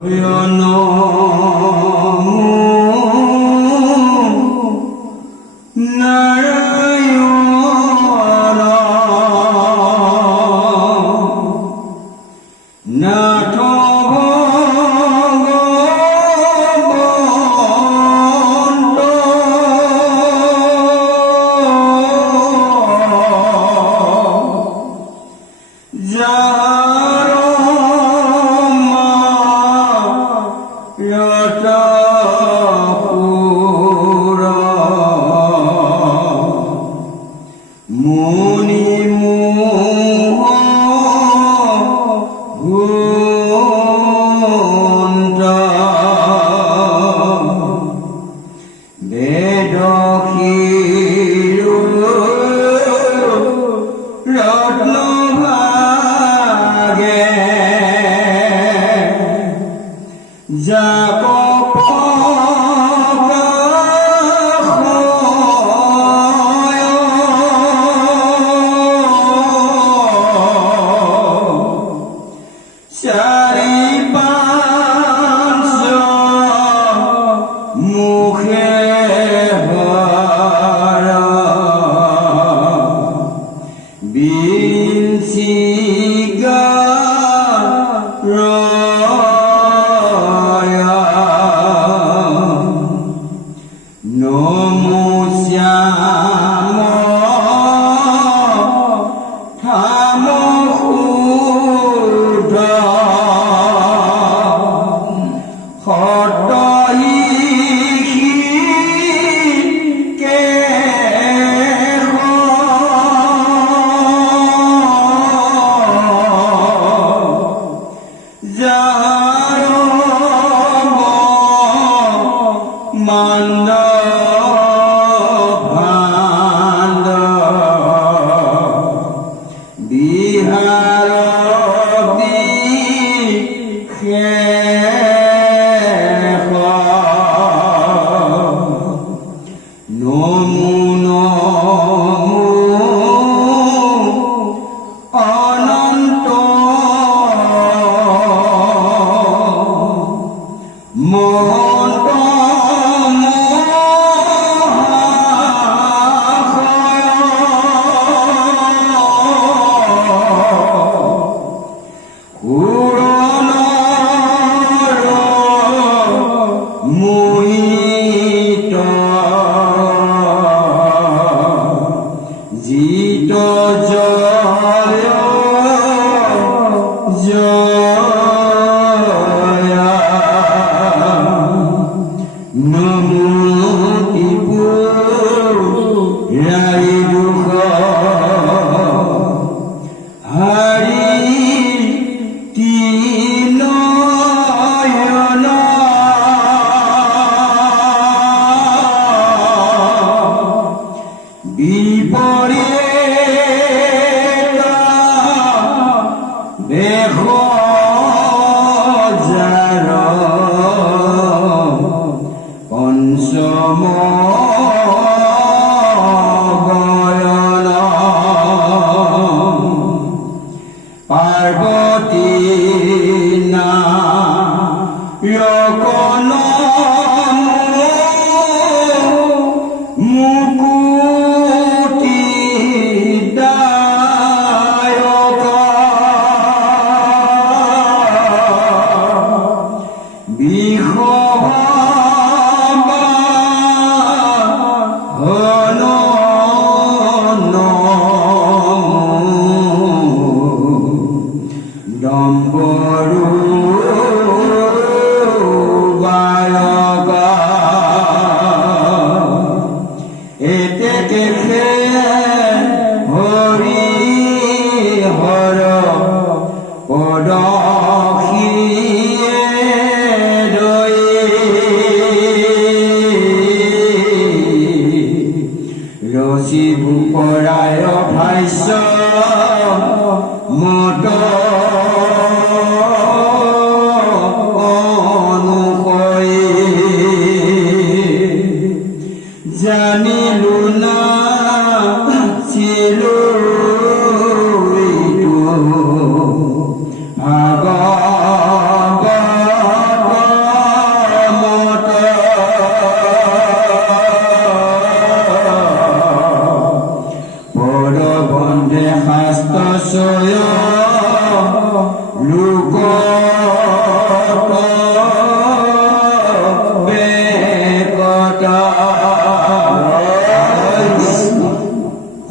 Hare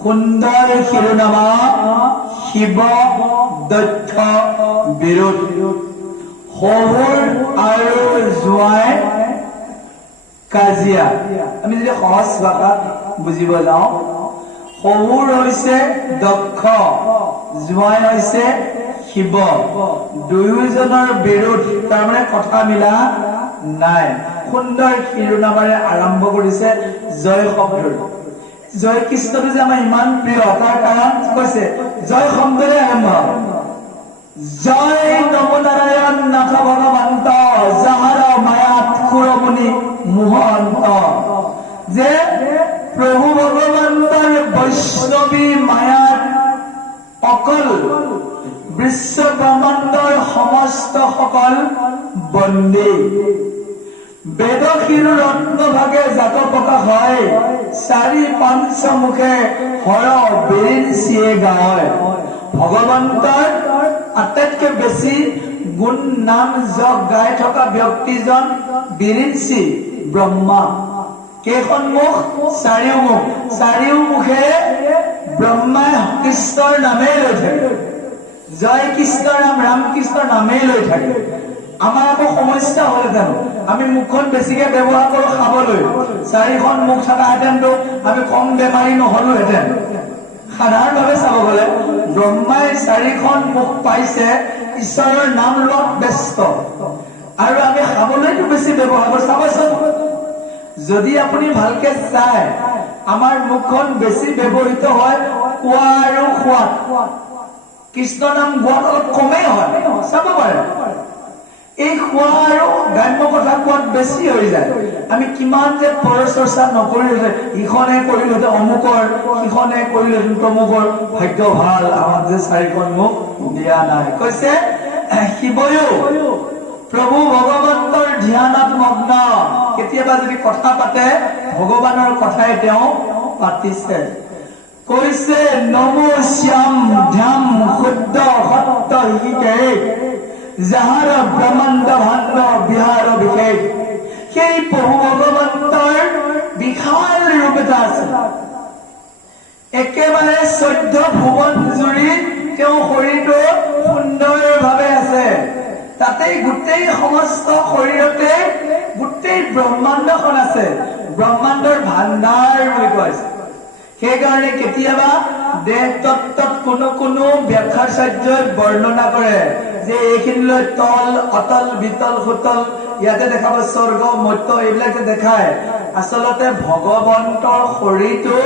সুন্দৰ শিৰোনামা শিৱ দক্ষ বিৰোধ শহুৰ আৰু জোঁৱাই কাজিয়া। আমি যদি সহজ ভাষাত বুজিব যাওঁ, শহুৰ হৈছে দক্ষ, জোঁৱাই হৈছে শিৱ, দুয়োজনৰ বিৰোধ, তাৰমানে কথা মিলা নাই। সুন্দৰ শিৰোনামাৰে আৰম্ভ কৰিছে জয় শব্দৰ। জয় কৃষ্ণটো যে আমাৰ ইমান প্ৰিয়, তাৰ কাৰণ কৈছে জয় শব্দৰে আৰম্ভ। জয় নম নাৰায়ণ নাথ ভগৱন্ত, যাহাৰ মায়াত সুৰমুনি মোহন্ত। যে প্ৰভু ভগৱন্তৰ বৈষ্ণৱী মায়াত অকল বিশ্ব ব্ৰহ্মাণ্ডৰ সমস্ত সকল বন্দী। বেদ শিৰো ৰত্ন ভাগে জাত প্ৰকাশ হয়, চাৰি পাঁচ মুখে হৰ বিৰিঞ্চিয়ে গায়। ভগৱন্তৰ আটাইতকৈ বেছি গুণ নাম যক গাই থকা ব্যক্তিজন বিৰিঞ্চি ব্ৰহ্মা। কেইখন মুখ? চাৰিও মুখ। চাৰিও মুখে ব্ৰহ্মাই কৃষ্ণৰ নামেই লৈ থাকে, জয় কৃষ্ণ ৰাম ৰাম কৃষ্ণৰ নামেই লৈ থাকে। আমাৰ আকৌ সমস্যা হলহেঁতেন, আমি মুখখন বেছিকে ব্যৱহাৰ কৰো খাবলৈ, চাৰিখন মুখ থকাহেঁতেনতো আমি কম বেমাৰী নহলোহেঁতেন। সাধাৰণভাৱে চাব গলে ব্ৰহ্মাই চাৰিখন মুখ পাইছে ঈশ্বৰৰ নাম লোৱাত ব্যস্ত, আৰু আমি খাবলৈতো বেছি ব্যৱহাৰ কৰো। চাবচোন, যদি আপুনি ভালকে চাই, আমাৰ মুখখন বেছি ব্যৱহৃত হয় কোৱা আৰু খোৱাত, কৃষ্ণ নাম গোৱাত অলপ কমেই হয়। চাব পাৰে, এই খোৱা আৰু গ্ৰাম্য কথা কোৱাত বেছি হৈ যায়। আমি কিমান যে পৰচৰ্চা নকৰিলে, ইখনে কৰিলোহেঁতেন অমুকৰ, সিখনে কৰিলোহেঁতেন তমুকৰ, ভাগ্য ভাল আমাক যে চাৰিখন মুখ দিয়া নাই। কৈছে শিৱয়ো প্ৰভু ভগৱন্তৰ ধ্যানত মগ্ন। কেতিয়াবা যদি কথা পাতে, ভগৱানৰ কথাই তেওঁ পাতিছে। কৈছে নমো শ্যাম ধ্যাম শুদ্ধ সত্য হিকে, যাহাৰ ব্ৰহ্মাণ্ড ভাণ্ড বিহাৰ বিশেষ। সেই প্ৰভু ভগৱন্তৰ বিশাল ৰূপ এটা আছে, একেবাৰে 14 ভুৱন জুৰি তেওঁ শৰীৰটো সুন্দৰভাৱে আছে। তাতেই গোটেই সমস্ত শৰীৰতে গোটেই ব্ৰহ্মাণ্ডখন আছে, ব্ৰহ্মাণ্ডৰ ভাণ্ডাৰ বুলি কোৱা হৈছে। সেইকাৰণে কেতিয়াবা দেহ তত্ত্বত কোনো ব্যাখ্যাচাৰ্যই বৰ্ণনা কৰে যে এইখিনিলৈ তল অতল বিতল সুতল, ইয়াতে দেখাব স্বৰ্গ মধ্য, এইবিলাক যে দেখায়, আচলতে ভগৱন্তৰ শৰীৰটো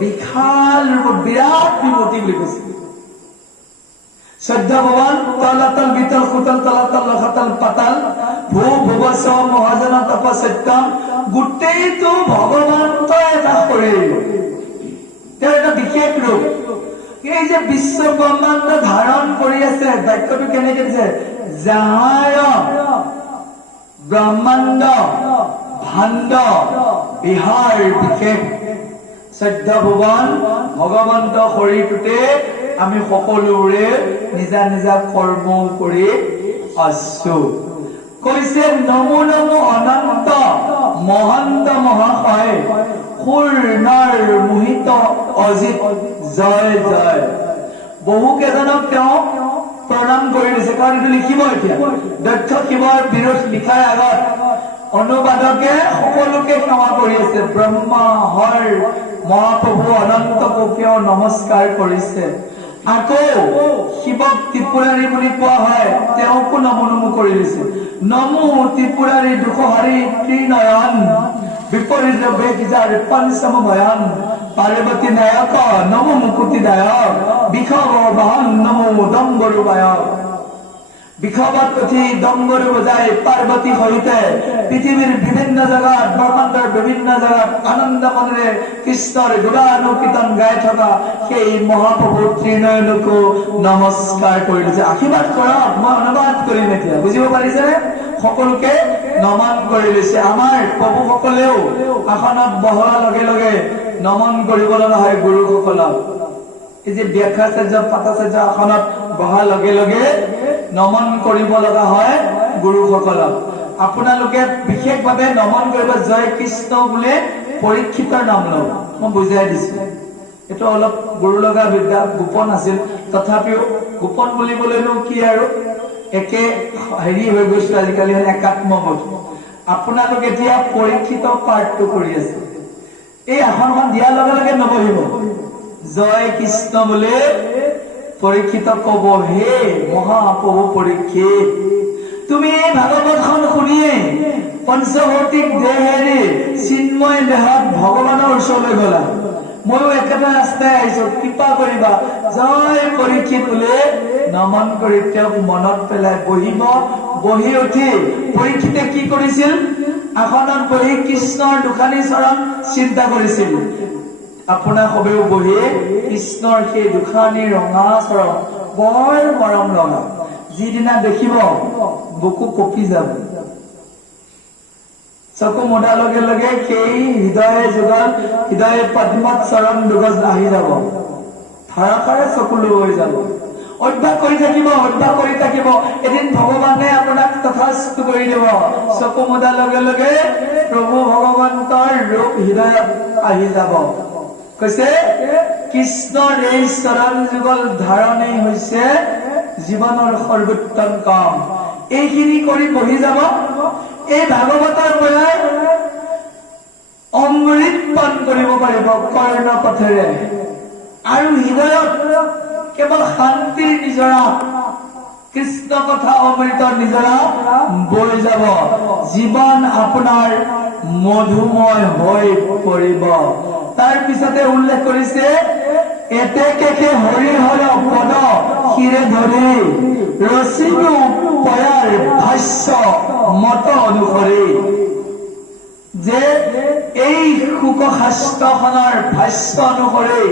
বিশাল ৰূপ, বিৰাট বিভূতি বুলি কৈছে। 14 ভুৱন, তল অতল বিতল সুতল, তলাতল ৰসাতল পাতাল, ভূ ভুৱস্ব মহাজন তপ সত্যম, গোটেইটো ভগৱন্তৰ এটা শৰীৰ, তেওঁৰ এটা বিশেষ ৰূপ। এই যে বিশ্ব ব্ৰহ্মাণ্ড ধাৰণ কৰি আছে, বাক্যটো কেনেকে দিছে? যাহাৰ ব্ৰহ্মাণ্ড ভাণ্ড বিহাৰ বিশেষ। 14 ভুৱন ভগৱন্ত শৰীৰটোতে আমি সকলোৰে নিজা নিজা কৰ্ম কৰি আছো। কৈছে নমো নমো অনন্ত মহন্ত মহাশয়, সুৰ নৰ মোহিত অজিত জয় জয়। বহু কেইজনক তেওঁ প্ৰণাম কৰি দিছে, কাৰণ এইটো লিখিব এতিয়া। দক্ষ শিৱৰ বিৰোধ লিখাৰ আগত অনুবাদকে সকলোকে সেৱা কৰি আছে। ব্ৰহ্মা হৰ মহাপ্ৰভু অনন্ত কোকিও নমস্কাৰ কৰিছে। আকৌ শিৱক ত্ৰিপুৰাৰী বুলি কোৱা হয়, তেওঁকো নমো নমো কৰি দিছে। নমো ত্ৰিপুৰাৰী দুখহাৰী ত্ৰিনয়ন, বিপৰীত বেগিজাৰ পঞ্চম ময়ন, পাৰ্বতী নায়ক নমো মুকুতি দায়ক, বিষৱ বাহন নমো দম্বৰু বায়ক। বিষৱত উঠি দম্বৰু বজাই পাৰ্বতী সহিতে পৃথিৱীৰ বিভিন্ন জেগাত, ব্ৰহ্মাণ্ডৰ বিভিন্ন জেগাত আনন্দ মনেৰে কৃষ্ণৰ গুণানুকীৰ্তন গাই থকা সেই মহাপ্ৰভু ত্ৰিনয়নকো নমস্কাৰ কৰি দিছে। আশীৰ্বাদ কৰক, মই অনুবাদ কৰিম এতিয়া, বুজিব পাৰিছেনে? সকলোকে নমন কৰি লৈছে। আমাৰ প্ৰভুসকলেও আসনত বহোৱাৰ লগে লগে নমন কৰিব লগা হয় গুৰুসকলক। এই যে ব্যাখ্যাচাৰ্য পাতাচাৰ্য আসনত বহাৰ লগে লগে নমন কৰিব লগা হয় গুৰুসকলক আপোনালোকে বিশেষভাৱে নমন কৰিব জয় কৃষ্ণ বোলে পৰীক্ষিতৰ নাম লওক মই বুজাই দিছো এটো অলপ গুৰু লগা বিদ্যা গোপন আছিল তথাপিও গোপন বুলিবলৈনো কি আৰু একে হেৰি হৈ গৈছে আজিকালি একাত্মবোধ আপোনালোকে এতিয়া পৰীক্ষিত পাঠটো কৰি আছে এই আসনখন দিয়াৰ লগে লগে নবহিব জয় কৃষ্ণ বোলে পৰীক্ষিত কব হে মহাপ্ৰভু পৰীক্ষিত তুমি এই ভাগৱতখন শুনিয়ে পঞ্চভৌতিক দেহেৰে চিন্ময় দেহত ভগৱানৰ ওচৰলৈ গলা ময়ো একেটা ৰাস্তাই আহিছো কৃপা কৰিবা জয় পৰীক্ষিত বোলে নমন কৰি তেওঁক মনত পেলাই বহিব বহি উঠি পৰীক্ষিতে কি কৰিছিল আসনত বহি কৃষ্ণৰ দুখানি চৰণ চিন্তা কৰিছিল আপোনাৰ সবেও বহি কৃষ্ণৰ সেই দুখানি ৰঙা চৰণ বৰ মৰম লগা যিদিনা দেখিব বুকু কঁপি যাব চকু মোদাৰ লগে লগে সেই হৃদয় যুগল হৃদয় পদ্মত চৰণ দুগজ আহি যাব ধাৰাসাৰে চকু লৈ যাব অভ্যাস কৰি থাকিব এদিন ভগৱানে আপোনাক তথাস্তু কৰি দিব চকু মোদাৰ লগে লগে প্ৰভু ভগৱন্তৰ ৰূপ হৃদয়ত আহি যাব কৈছে কৃষ্ণৰ এই চৰণ যুগল ধাৰণেই হৈছে জীৱনৰ সৰ্বোত্তম কাম এইখিনি কৰি বহি যাব এই ভাগৱতৰ পৰা অমৃত পান কৰিব পাৰিব কৰ্ণ পথেৰে আৰু হৃদয়ত কেৱল শান্তিৰ নিজৰা কৃষ্ণ কথা অমৃতৰ নিজৰা বৈ যাব জীৱন আপোনাৰ মধুময় হৈ পৰিব তাৰ পিছতে উল্লেখ কৰিছে এতে কেকে হৰি হৰ পদ শিৰে ধৰি ৰচিলো পয়াৰ ভাষ্য মত অনুসৰি যে এই শুকশাস্ত্ৰখনৰ ভাষ্য অনুসৰি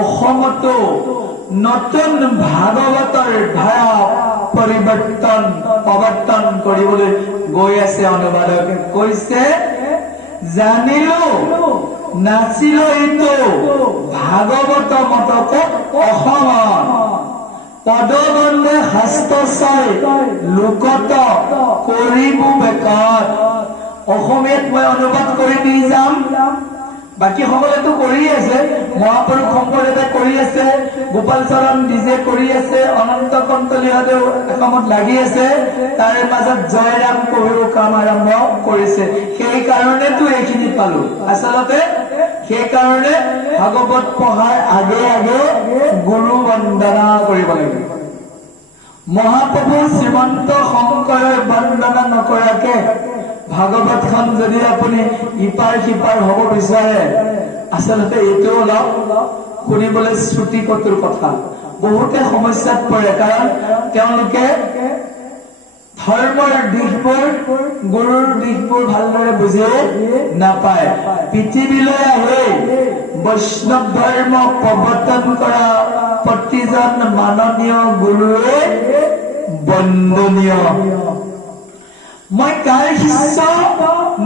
অসমতো নতুন ভাগৱতৰ ধাৰা প্ৰৱৰ্তন কৰিবলৈ গৈ আছে অনুবাদকে কৈছে জানিলো নাছিল এইটো ভাগৱত মতক অসমত পদবন্ধে শাস্ত্ৰ চাই লোকত কৰিব বেকাৰ অসমীয়াত মই অনুবাদ কৰি দি যাম বাকি সকলেতো কৰি আছে মহাপুৰুষ শংকৰদেৱে কৰি আছে গোপাল চৰণ নিজে কৰি আছে অনন্ত কণ্ঠলীহঁতেও একামত লাগি আছে তাৰে মাজত জয়ৰাম কবিও কাম আৰম্ভ কৰিছে সেই কাৰণেতো এইখিনি পালো আচলতে সেই কাৰণে ভাগৱত পঢ়াৰ আগে আগে গুৰু বন্দনা কৰিব লাগে মহাপ্ৰভু শ্ৰীমন্ত শংকৰৰ বন্দনা নকৰাকে ভাগৱতখন যদি আপুনি ইপাৰ সিপাৰ হ'ব বিচাৰে আচলতে এইটো অলপ শুনিবলৈ শ্ৰুতি কটুৰ কথা বহুতে সমস্যাত পৰে কাৰণ তেওঁলোকে ধৰ্মৰ দিশবোৰ গুৰুৰ দিশবোৰ ভালদৰে বুজি নাপায় পৃথিৱীলৈ আহি বৈষ্ণৱ ধৰ্ম প্ৰৱৰ্তন কৰা প্ৰতিজন মাননীয় গুৰুৱে বন্দনীয় মই কাৰ শিষ্য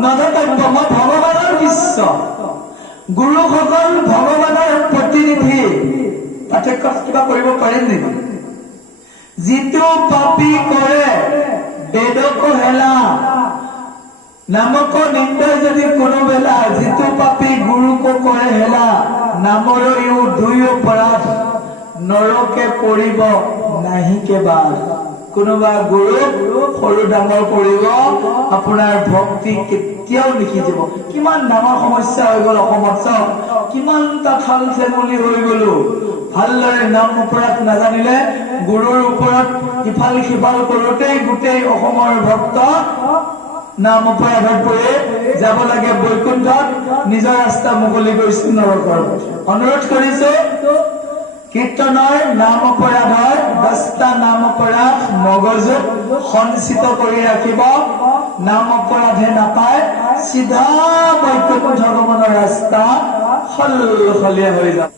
নধতব্য মই ভগৱানৰ শিষ্য গুৰুসকল ভগৱানৰ প্ৰতিনিধি পাৰ্থক্য কিবা কৰিব পাৰিম নেকি যিটো পাপী কৰে বেদক হেলা নামক নিন্দা যদি কোনো বেলা যিটো পাপী গুৰুক কৰে হেলা নামৰ দুই অপৰাধ নৰকে পৰিব নাহিকে বাদ কোনোবা গুৰুক সৰু ডাঙৰ কৰিব আপোনাৰ ভক্তি কেতিয়াও লিখি দিব কিমান ডাঙৰ সমস্যা হৈ গল অসমত চাওক কিমানটা থাল চেমলি হৈ গলো ভালদৰে নাম অপৰাধ নাজানিলে গুৰুৰ ওপৰত ইফাল সিফাল কৰোঁতেই গোটেই অসমৰ ভক্ত নাম অপৰাধত পৰি যাব লাগে বৈকুণ্ঠত নিজৰ ৰাস্তা মুকলি কৰিছিল নৰকৰ অনুৰোধ কৰিছো কীৰ্তনৰ নাম অপৰাধৰ 10টা নাম অপৰাধ মগজুত সঞ্চিত কৰি ৰাখিব নাম অপৰাধে নাপায় চিধা বৈকুণ্ঠ গমনৰ ৰাস্তা সলসলীয়া হৈ যাব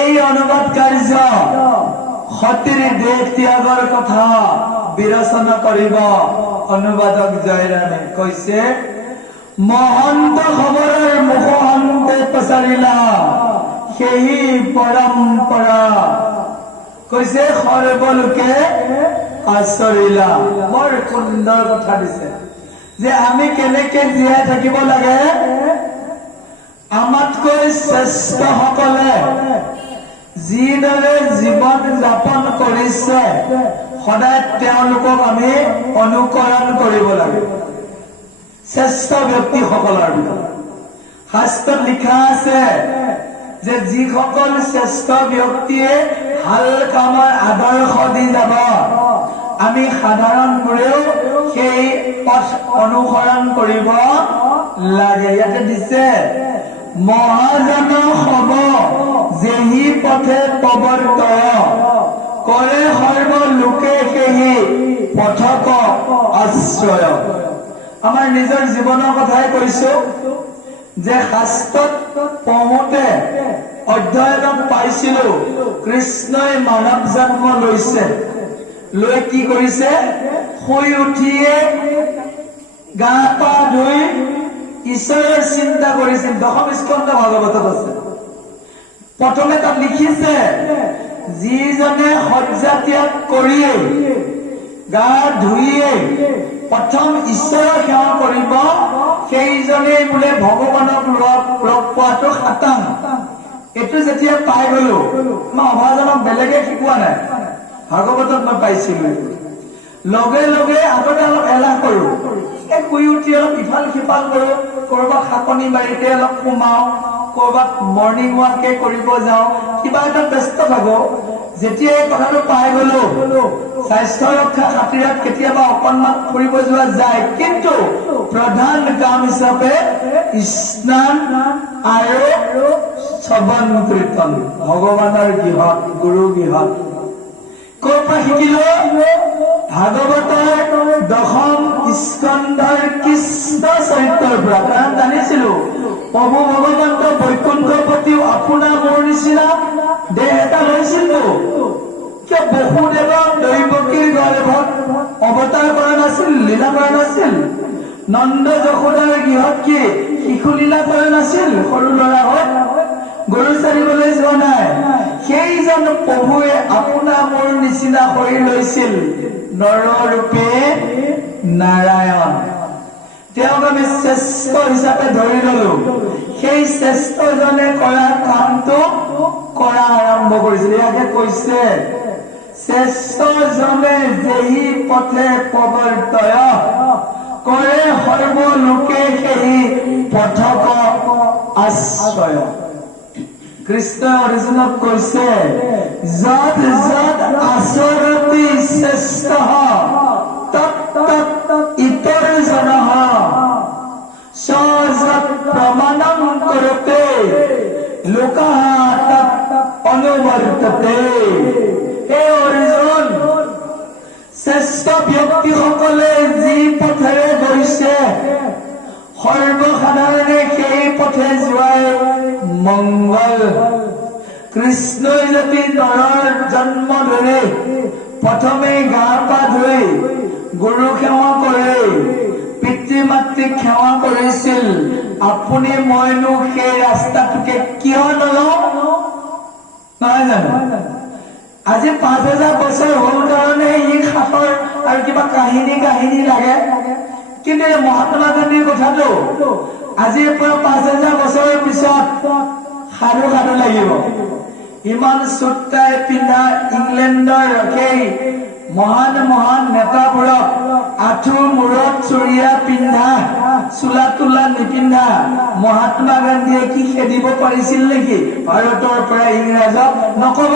এই অনুবাদ কাৰ্য সতীৰ দেশ ত্যাগৰ কথা বিৰচনা কৰিব অনুবাদক জয়ৰামে কৈছে মহন্ত খবৰৰ মুখহন্তে প্ৰচাৰিলা সেই পৰম্পৰা কৈছে সৰ্বলোকে আচৰিলা বৰ সুন্দৰ কথা দিছে যে আমি কেনেকে জীয়াই থাকিব লাগে আমাতকৈ শ্ৰেষ্ঠসকলে যিদৰে জীৱন যাপন কৰিছে সদায় তেওঁলোকক আমি অনুকৰণ কৰিব লাগে শ্ৰেষ্ঠ ব্যক্তিসকলৰ ভিতৰত শাস্ত্ৰত লিখা আছে যে যিসকল শ্ৰেষ্ঠ ব্যক্তিয়ে ভাল কামৰ আদৰ্শ দি যাব আমি সাধাৰণবোৰেও সেই পথ অনুসৰণ কৰিব লাগে ইয়াতে দিছে মহাজন হব যেহি পথে প্ৰৱৰ্তয় কৰে সৰ্ব লোকে সেই পথক আশ্ৰয় আমাৰ নিজৰ জীৱনৰ কথাই কৈছো যে শাস্ত্ৰত পঢ়োতে অধ্যয়নত পাইছিলো কৃষ্ণই মানৱ জন্ম লৈছে লৈ কি কৰিছে শুই উঠিয়ে গা পা ধুই ঈশ্বৰৰ চিন্তা কৰিছিল দশম স্কন্ধ ভাগৱতত আছে প্ৰথমে তাত লিখিছে যিজনে শয্যা ত্যাগ কৰিয়ে গা ধুইয়ে প্ৰথম ঈশ্বৰৰ সেৱা কৰিব সেইজনে বোলে ভগৱানক লগ পোৱাটো খাটাং এইটো যেতিয়া পাই গলো মই অভাজনক বেলেগে শিকোৱা নাই ভাগৱতত মই পাইছিলো লগে লগে আগতে অলপ এলাহ কৰো শুই উঠি অলপ ইফাল সিফাল কৰো কৰবাত শাকনি বাৰীতে অলপ সোমাও কৰবাত মৰ্ণিং ৱাকে কৰিব যাওঁ কিবা এটা ব্যস্ত থাকো যেতিয়া এই কথাটো পাই গলো স্বাস্থ্য ৰক্ষা খাতিৰত কেতিয়াবা অকণমান ফুৰিব যোৱা যায় কিন্তু প্ৰধান কাম হিচাপে স্নান আৰু শ্ৰৱণ কীৰ্তন ভগৱানৰ গৃহত গুৰু গৃহত ক'ৰ পৰা শিকিলো ভাগৱতৰ দশম স্কন্ধৰ কৃষ্ণ চৰিত্ৰৰ পৰা কাৰণ জানিছিলো প্ৰভু ভগৱন্ত বৈকুণ্ঠপতিও আপোনাৰ মোৰ নিচিনা দেহ এটা লৈছিলো কিয় বহুদেৱক দৈৱকীৰ গৰ্ভত অৱতাৰ কৰা নাছিল লীলা কৰা নাছিল নন্দ যশোদাৰ গৃহত কি শিশু লীলা কৰা নাছিল সৰু ল'ৰা হৈ গৰু চাৰিবলৈ যোৱা নাই সেইজন প্ৰভুৱে আপোনাৰ মোৰ নিচিনা শৰীৰ লৈছিল নৰৰূপে নাৰায়ণ তেওঁক আমি শ্ৰেষ্ঠ হিচাপে ধৰি ললো সেই শ্ৰেষ্ঠজনে কৰা কামটো কৰা আৰম্ভ কৰিছিল ইয়াকে কৈছে শ্ৰেষ্ঠজনে যেহি পথে প্ৰৱৰ্তয় কৰে সৰ্ব লোকে সেই পথক আশ্ৰয় কৃষ্ণ অৰ্জুনক কৈছে যত যত আচৰতি শ্ৰেষ্ঠ তত তত ইতৰ জনঃ সযৎ প্ৰমাণং কৰোতে লোকঃ তত অনুবৰ্ততে হে অৰ্জুন শ্ৰেষ্ঠ ব্যক্তিসকলে যি পথেৰে গৈছে সৰ্বসাধাৰণে সেই পথে যোৱাই মংগল কৃষ্ণই যদি নৰৰ জন্ম ধৰে প্ৰথমে গা পা ধুই গুৰু সেৱা কৰে পিতৃ মাতৃক সেৱা কৰিছিল আপুনি মইনো সেই ৰাস্তাটোকে কিয় নলওঁ নহয় জানো আজি 5000 বছৰ হ'ল কাৰণে ই সাঁতৰ আৰু কিবা কাহিনী লাগে কিন্তু এই মহাত্মা গান্ধীৰ কথাটো আজিৰ পৰা 5000 বছৰৰ পিছত সাধু লাগিব ইমান চুটাই পিন্ধা ইংলেণ্ডৰ সেই মহান নেতাবোৰক আঁঠু মূৰত চুৰিয়া পিন্ধা চোলা তোলা নিপিন্ধা মহাত্মা গান্ধীয়ে কি খেদিব পাৰিছিল নেকি ভাৰতৰ পৰা ইংৰাজক নকব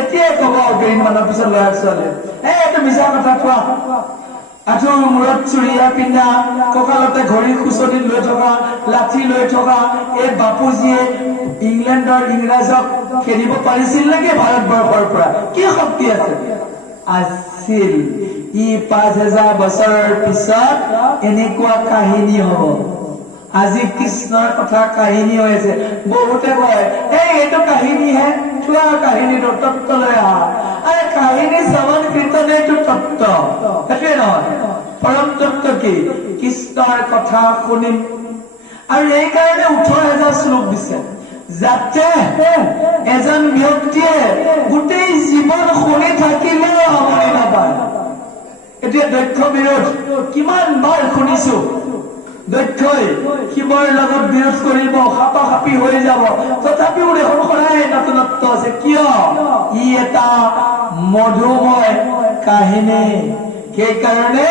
এতিয়াই কব কেইদিনমানৰ পিছত ল'ৰা ছোৱালী এইটো মিছা কথা কোৱা আঁঠুৰ মূৰত চুৰিয়া পিন্ধা কঁকালতে ঘড়ী খুচনি লৈ থকা লাঠি লৈ থকা এই বাপুজীয়ে ইংলেণ্ডৰ ইংৰাজক খেদিব পাৰিছিল নেকি ভাৰতবৰ্ষৰ পৰা কি শক্তি আছে আছিল ই 5000 বছৰৰ পিছত এনেকুৱা কাহিনী হ'ব আজি কৃষ্ণৰ কথা কাহিনী হৈছে বহুতে কয় এইটো কাহিনীহে থোৱা কাহিনীটো তত্ত্ব লৈ আহা আৰে কাহিনী শ্ৰৱণ কীৰ্তন এইটো তত্ত্ব সেইটোৱে নহয় পৰম তত্ত্ব কি কৃষ্ণৰ কথা শুনিম আৰু এই কাৰণে 18000 শ্লোক দিছে যাতে এজন ব্যক্তিয়ে গোটেই জীৱন শুনি থাকিলেও আমনি নাপায়। এতিয়া দক্ষ বিৰোধ কিমান বাৰ শুনিছো, দক্ষই শিৱৰ লগত বিৰোধ কৰিব, খাপাখাপি হৈ যাব, তথাপিও দেখোন সদায় নতুনত্ব আছে। কিয়? ই এটা মধুময় কাহিনী। সেইকাৰণে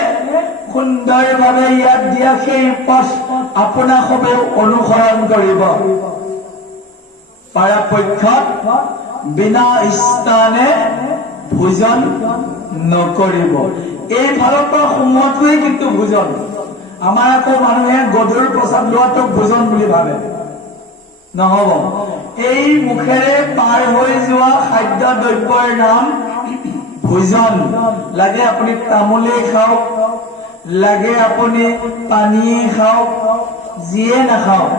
সুন্দৰভাৱে ইয়াত দিয়া সেই পথ আপোনাসবেও অনুসৰণ কৰিব। পৰাপক্ষত বিনা স্থানে ভোজন নকৰিব। এই ফালৰ পৰা সোমোৱাটোৱেই কিন্তু ভোজন। আমাৰ আকৌ মানুহে গধুৰ প্ৰসাদ লোৱাটোক ভোজন বুলি ভাবে, নহব। এই মুখেৰে পাৰ হৈ যোৱা খাদ্য দ্ৰব্যৰ নাম ভোজন। লাগে আপুনি তামোলেই খাওক, লাগে আপুনি পানীয়ে খাওক, যিয়ে নাখাওক,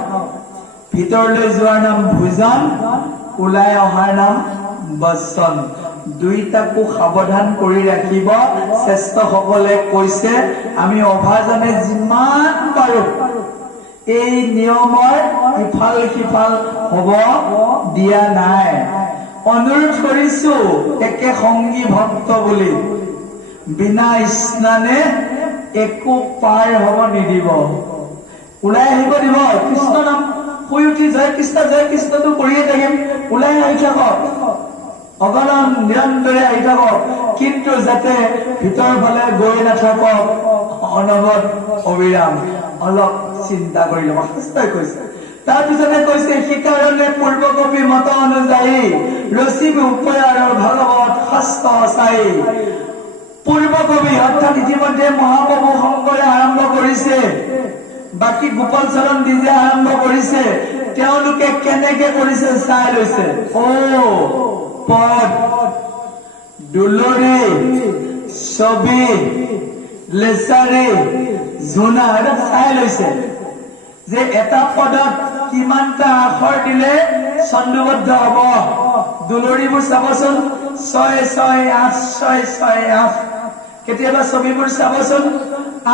ভিতৰলৈ যোৱাৰ নাম ভোজন, ওলাই অহাৰ নাম বচন। দুইটাকো সাৱধান কৰি ৰাখিব। শ্ৰেষ্ঠসকলে কৈছে আমি অভাজনে যিমান পাৰো এই নিয়মৰ ইফাল সিফাল হব দিয়া নাই। অনুৰোধ কৰিছো একে সংগী ভক্ত বুলি বিনা স্নানে একো পাৰ হব নিদিব, ওলাই আহিব দিব। কৃষ্ণ নাম শুই উঠি জয় কৃষ্ণটো কৰিয়ে থাকিম, ওলাই আহি থাকক, অগণন নিৰন্তৰে আহি থাকক, কিন্তু যাতে ভিতৰ ফালে গৈ নাথাকক, অনবৰত অবিৰাম। অলপ চিন্তা কৰি ল'ব শাস্ত্ৰই কৈছে। তাৰপিছতে কৈছে সেইকাৰণে পূৰ্ব কবি মত অনুযায়ী ৰচিব উপয়াৰ ভাগৱত শাস্ত্ৰ চাই। পূৰ্ব কবি অৰ্থাৎ ইতিমধ্যে মহাপ্ৰভু শংকৰে আৰম্ভ কৰিছে, বাকী গোপাল চৰণ দিজে আৰম্ভ কৰিছে। তেওঁলোকে কেনেকে কৰিছে চাই লৈছে। পদ, দুলৰি, ছবি, লেচাৰি, জোনা চাই লৈছে যে এটা পদত কিমানটা আখৰ দিলে ছন্দবদ্ধ হব। দুলৰিবোৰ চাবচোন 6 6 8 6 6 8। কেতিয়াবা ছবিবোৰ চাবচোন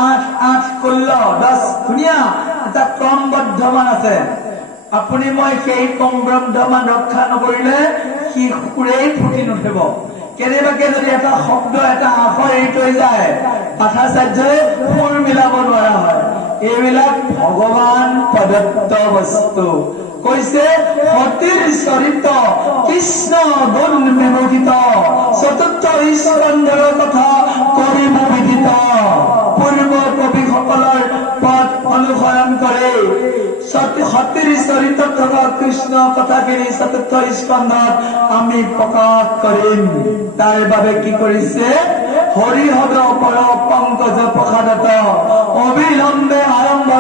8 8 16 10। ধুনীয়া এটা ক্ৰমবদ্ধমান আছে। আপুনি মই সেই ক্ৰমবদ্ধমান ৰক্ষা নকৰিলে সি সুৰেই ফুটি নুঠিব। কেনেবাকে যদি এটা শব্দ এটা আখৰ এৰি থৈ যায়, পাঠাচাৰ্যই সুৰ মিলাব নোৱাৰা হয়। এইবিলাক ভগৱান প্ৰদত্ত বস্তু। কৈছে সতীৰ চৰিত কৃষ্ণ গুণ বিমোহিত, চতুৰ্থ স্কন্ধৰ কথা কৰিব বিদিত। পূৰ্ব কবিসকলৰ পথ অনুসৰণ কৰে সতীৰ চৰিত্ৰত থকা কৃষ্ণ কথাখিনি চতুৰ্থ স্কন্ধত আমি প্ৰকাশ কৰিম। তাৰ বাবে কি কৰিছে? হৰিহৰ পৰ পংকজ প্ৰসাদত অবিলম্বে আৰম্ভ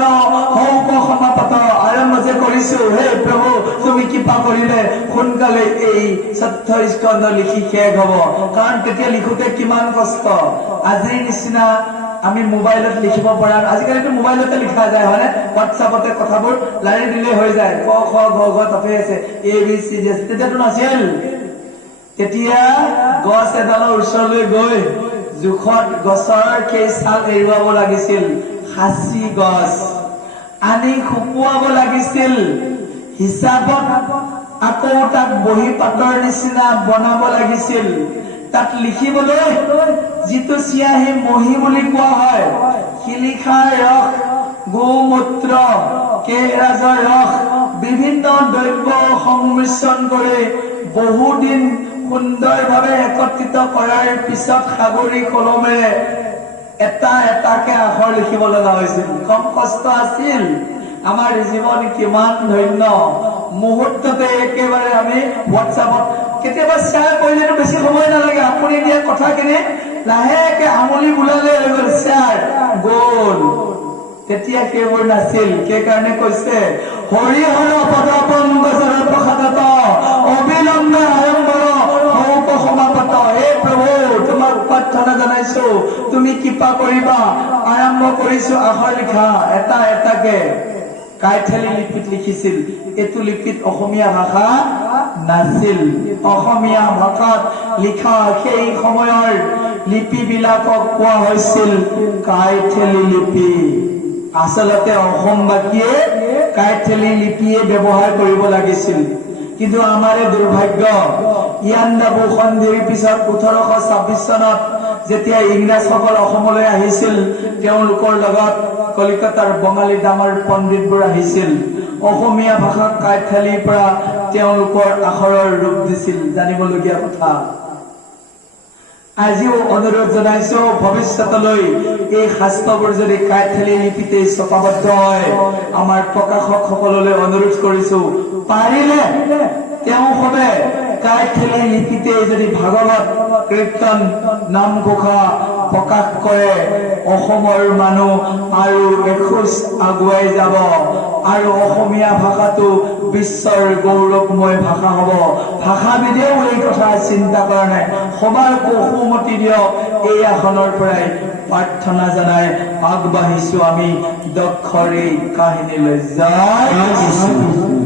হৌক সমাপত। আৰম্ভ যে কৰিছো, হে প্ৰভু তুমি কৃপা কৰিলে সোনকালে এই চতুৰ্থ স্কন্ধ লিখি শেষ হব। কাৰণ তেতিয়া লিখোতে কিমান কষ্ট। আজিৰ নিচিনা আমি মোবাইলত লিখিব পৰা, আজিকালিতো মোবাইলতে লিখা যায় হয়নে? হোৱাটছআপতে কথাবোৰ লাৰি দিলে হৈ যায়। ক খ গ ঘ তাতে আছে, ABC আছে। তেতিয়াতো নাছিল। তেতিয়া গছ এডালৰ ওচৰলৈ গৈ জোখত গছৰ সেই ছাল এৰুৱাব লাগিছিল, সাঁচি গছ আনি শুকুৱাব লাগিছিল। হিচাপত আকৌ তাক বহী পাতৰ নিচিনা বনাব লাগিছিল। তাত লিখিবলৈ যিটো চিয়াহী মহি বুলি কোৱা হয়, শিলিখাৰ ৰস, গোমূত্ৰ, কেহৰাজৰ ৰস, বিভিন্ন দ্ৰব্য সংমিশ্ৰণ কৰি বহুদিন সুন্দৰভাৱে একত্ৰিত কৰাৰ পিছত সাগৰী কলমেৰে এটা এটাকে আখৰ লিখিব লগা হৈছিল। কম কষ্ট আছিল। আমাৰ জীৱন কিমান ধন্য। মুহূৰ্ততে একেবাৰে আমি হোৱাটছআপত কেতিয়াবা শ্বেয়াৰ কৰিলেতো বেছি সময় নালাগে। আপুনি দিয়া কথাখিনি লাহেকে আঙুলি বুলালে হৈ গ'ল, শ্বেয়াৰ গ'ল। তেতিয়া সেইবোৰ নাছিল। সেইকাৰণে কৈছে হৰিহৰ পদ পংকজৰ প্ৰসাদত অবিলম্বে আৰম্ভ হৌক সমাপত। হে প্ৰভু তোমাক প্ৰাৰ্থনা জনাইছো, তুমি কৃপা কৰিবা। আৰম্ভ কৰিছো আখৰ লিখা এটা এটাকে। কাইথেলি লিপিত লিখিছিল। এইটো লিপিত অসমীয়া ভাষা নাছিল। অসমীয়া ভাষাত লিখা সেই সময়ৰ লিপিবিলাকক কোৱা হৈছিল কাইথেলি লিপি। আচলতে অসমবাসীয়ে কাইথেলি লিপিয়ে ব্যৱহাৰ কৰিব লাগিছিল কিন্তু আমাৰে দুৰ্ভাগ্য ইয়াণ্ডাবু সন্ধিৰ পিছত 1826 চনত যেতিয়া ইংৰাজসকল অসমলৈ আহিছিল তেওঁলোকৰ লগত কলিকতাৰ বঙালী ডাঙৰ পণ্ডিতবোৰ আহিছিল অসমীয়া ভাষাক কাইথেলিৰ পৰা তেওঁলোকৰ আখৰৰ ৰূপ দিছিল জানিবলগীয়া কথা আজিও অনুৰোধ জনাইছো ভৱিষ্যতলৈ এই শাস্ত্ৰবোৰ যদি কাইথেলি লিপিতে ছপাবদ্ধ হয় আমাৰ প্ৰকাশকসকললৈ অনুৰোধ কৰিছো পাৰিলে তেওঁ হবে কাইথেলি লিপিতে যদি ভাগৱত কীৰ্তন নামঘোষা প্ৰকাশ কৰে অসমৰ মানুহ আৰু এখোজ আগুৱাই যাব আৰু অসমীয়া ভাষাটো বিশ্বৰ গৌৰৱময় ভাষা হ'ব ভাষাবিদেও এই কথা চিন্তা কৰা নাই সবাৰ সুমতি দিয়ক এই আসনৰ পৰাই প্ৰাৰ্থনা জনাই আগবাঢ়িছো আমি দক্ষৰ এই কাহিনীলৈ জয়